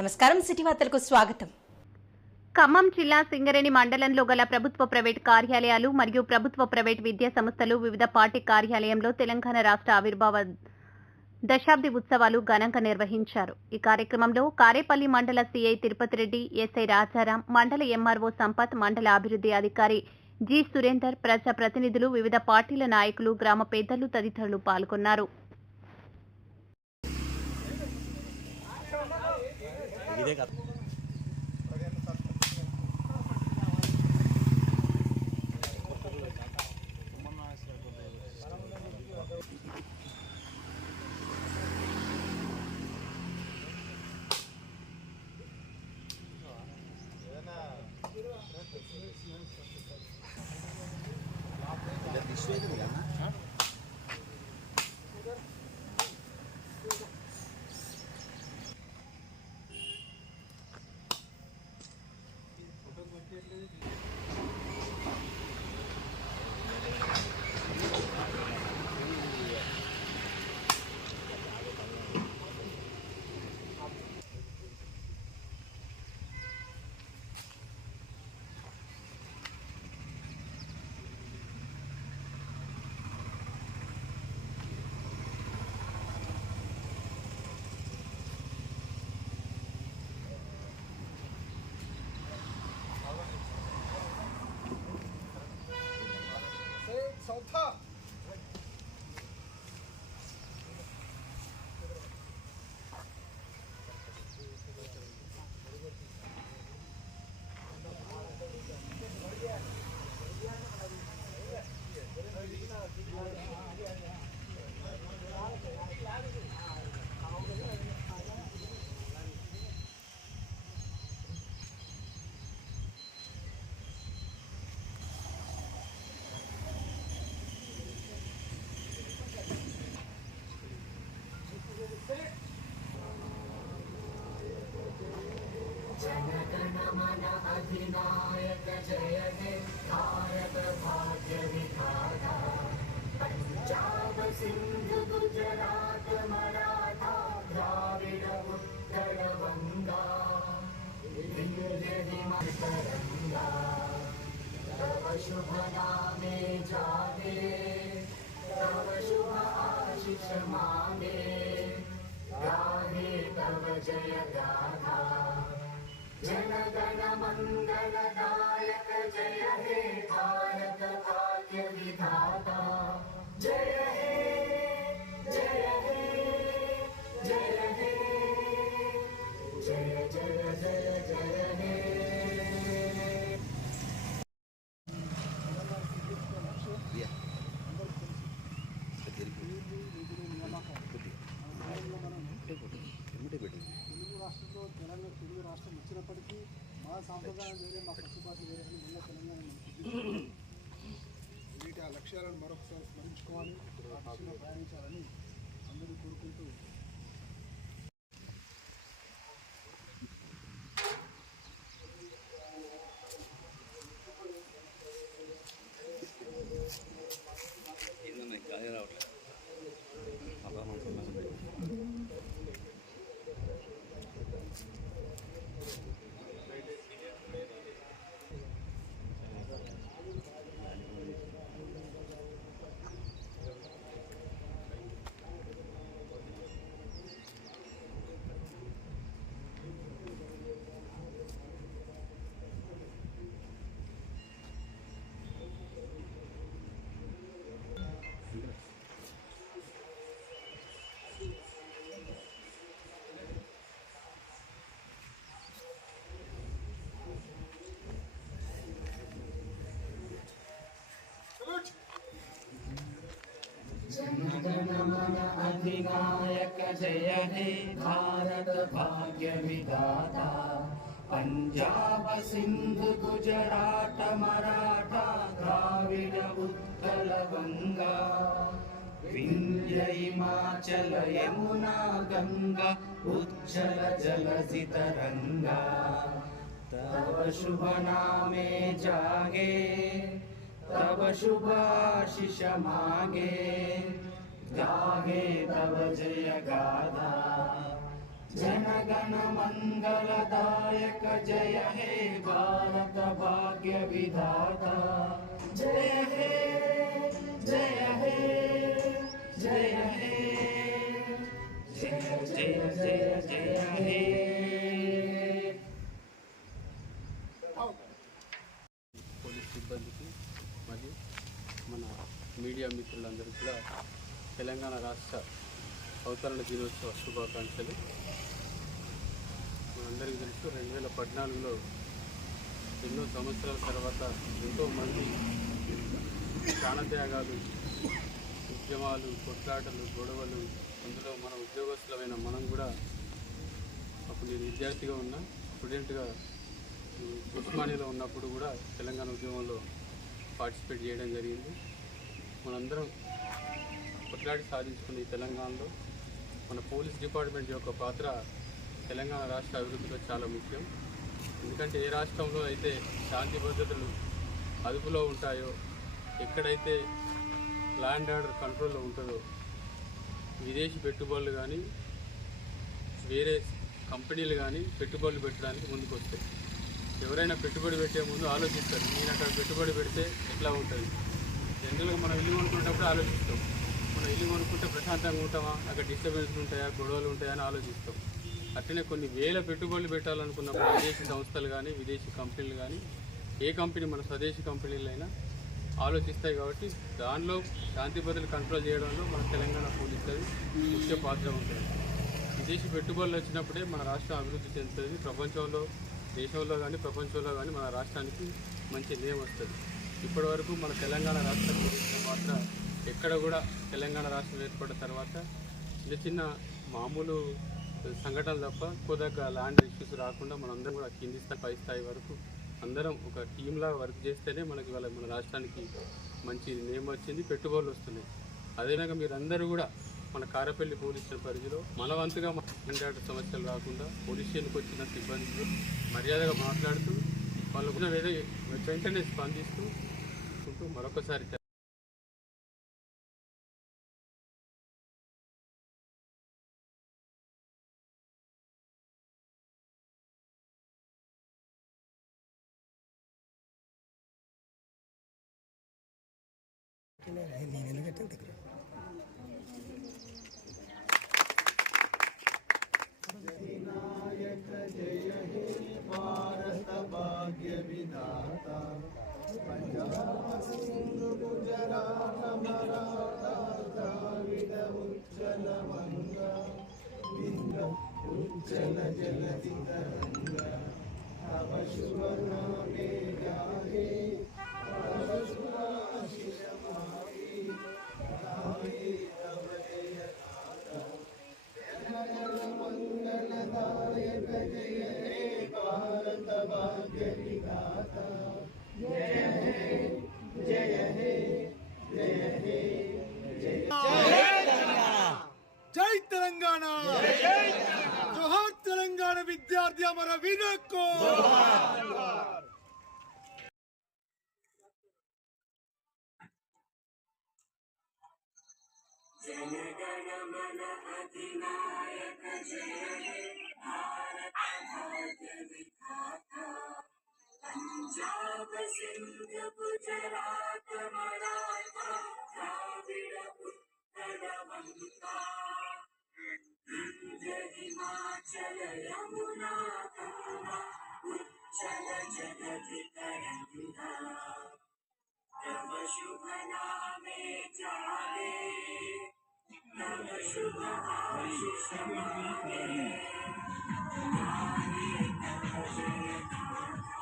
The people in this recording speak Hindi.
నమస్కారం సిటీ వార్తలకు స్వాగతం. ఖమ్మం జిల్లా సింగరేణి మండలంలో గల ప్రభుత్వ ప్రైవేట్ కార్యాలయాలు మరియు ప్రభుత్వ ప్రైవేట్ విద్యా సంస్థలు వివిధ పార్టీ కార్యాలయంలో తెలంగాణ రాష్ట్ర ఆవిర్భావ దశాబ్ది ఉత్సవాలు ఘనంగా నిర్వహించారు. ఈ కార్యక్రమంలో కారేపల్లి మండల సీఐ తిరుపతి రెడ్డి ఎస్ఐ రాజారాం మండల ఎంఆర్ఓ సంపత్ మండల అభివృద్ధి అధికారి జి సురేందర్ ప్రజా ప్రతినిధులు వివిధ పార్టీల నాయకులు గ్రామ పెద్దలు తదితరులు పాల్గొన్నారు. सीधे कर मन अधिनायक जय हे भारत भाग्य विधाता पंजाब सिंधु गुजरात मराठा द्राविड उत्तर बंगा तव शुभ नामे जागे तव शुभ आशिष मांगे, गाहे तव जय गाथा जन गण मङ्गलदायक जय हे भारत भाग्य विधाता जय మా సాంప్రదాయం వేరే మా కట్టుబాట్లు వేరే అని తెలంగాణ వీటి ఆ లక్ష్యాలను మరొకసారి స్మరించుకోవాలి ప్రయాణించాలని అందరూ కోరుకుంటూ अधिनायक हे भारत भाग्य विधाता पंजाब सिंध गुजरात मराठा द्राविड उत्कल गंगा विंध्य हिमाचल यमुना गंगा उच्चल जलधि तरंगा तव शुभ नामे जागे, तव शुभ आशीष मागे। गाहे तव जय गाथा जनगण मङ्गलदायक जय हे भारत भाग्य विधाता जय हे जय हे जय हे जय जय जय जय हे పోలీస్ సిబ్బందికి మరియు మన మీడియా మిత్రులందరికీ కూడా తెలంగాణ రాష్ట్ర అవతరణ దినోత్సవ శుభాకాంక్షలు. మనందరికీ తెలుసు రెండు వేల పద్నాలుగులో ఎన్నో సంవత్సరాల తర్వాత ఎంతోమంది ప్రాణత్యాగాలు ఉద్యమాలు కొట్లాటలు గొడవలు అందులో మన ఉద్యోగస్తులమైన మనం కూడా అప్పుడు నేను విద్యార్థిగా ఉన్నా స్టూడెంట్గా ఉస్మానియాలో ఉన్నప్పుడు కూడా తెలంగాణ ఉద్యమంలో పార్టిసిపేట్ చేయడం జరిగింది. మనందరం కొట్లాడి సాధించుకున్న ఈ తెలంగాణలో. మన పోలీస్ డిపార్ట్మెంట్ యొక్క పాత్ర తెలంగాణ రాష్ట్ర అభివృద్ధిలో చాలా ముఖ్యం. ఎందుకంటే ఏ రాష్ట్రంలో అయితే శాంతి భద్రతలు అదుపులో ఉంటాయో ఎక్కడైతే ల్యాండ్ ఆర్డర్ కంట్రోల్లో ఉంటుందో విదేశీ పెట్టుబడులు కానీ వేరే కంపెనీలు కానీ పెట్టుబడులు పెట్టడానికి ముందుకు వస్తాయి ఎవరైనా పెట్టుబడి పెట్టే ముందు ఆలోచిస్తారు. నేను అక్కడ పెట్టుబడి పెడితే ఎట్లా ఉంటుంది? జనరల్గా మనం ఇల్లు కొనుక్కునేటప్పుడు ఆలోచిస్తాం. మనం ఇల్లు కొనుక్కుంటే ప్రశాంతంగా ఉంటామా? అక్కడ డిస్టర్బెన్స్లు ఉంటాయా? గొడవలు ఉంటాయా అని ఆలోచిస్తాం. అట్లనే కొన్ని వేల పెట్టుబడులు పెట్టాలనుకున్నప్పుడు విదేశీ సంస్థలు కానీ విదేశీ కంపెనీలు కానీ ఏ కంపెనీ మన స్వదేశీ కంపెనీలైనా ఆలోచిస్తాయి కాబట్టి దానిలో శాంతి భద్రతలు కంట్రోల్ చేయడంలో మన తెలంగాణ పోలీసులది ముఖ్య పాత్ర ఉంటుంది. విదేశీ పెట్టుబడులు వచ్చినప్పుడే మన రాష్ట్రం అభివృద్ధి చెందుతుంది. ప్రపంచంలో దేశంలో కానీ ప్రపంచంలో కానీ మన రాష్ట్రానికి మంచి నేమ్ వస్తుంది. ఇప్పటి వరకు మన తెలంగాణ రాష్ట్ర పోలీసుల పాత్ర ఎక్కడ కూడా తెలంగాణ రాష్ట్రం ఏర్పడిన తర్వాత చిన్న చిన్న మామూలు సంఘటనలు తప్ప కొద్దిగా ల్యాండ్ ఇష్యూస్ రాకుండా మనందరం కూడా కింది స్థాయి పై స్థాయి వరకు అందరం ఒక టీంలా వర్క్ చేస్తేనే మనకి వాళ్ళ మన రాష్ట్రానికి మంచి నేమ్ వచ్చింది పెట్టుబడులు వస్తున్నాయి. అదేవిధంగా మీరందరూ కూడా మన కారపల్లి పోలీసుల పరిధిలో మన వంతుగా సమస్యలు రాకుండా పోలీస్ స్టేషన్కి వచ్చిన సిబ్బందితో మర్యాదగా మాట్లాడుతూ వాళ్ళు ఉన్న వేరే వెంటనే స్పందిస్తూ नीले जय हे भारत भाग्य विधाता पंजाब सिंधु गुजरात मराठा द्राविड उज्जल मंगा शुभ नामे गाहे शुभ आशिष जय जय जय जय जय तेलंगाना। जोहर तेलंगाना विद्यार्थी हमारा विनय को उत्कल बंगा विंध्य हिमाचल यमुना गंगा उच्चल जगति तरंगा तव शुभ नामे जागे तव शुभ आशीष मांगे मंगलदायक जय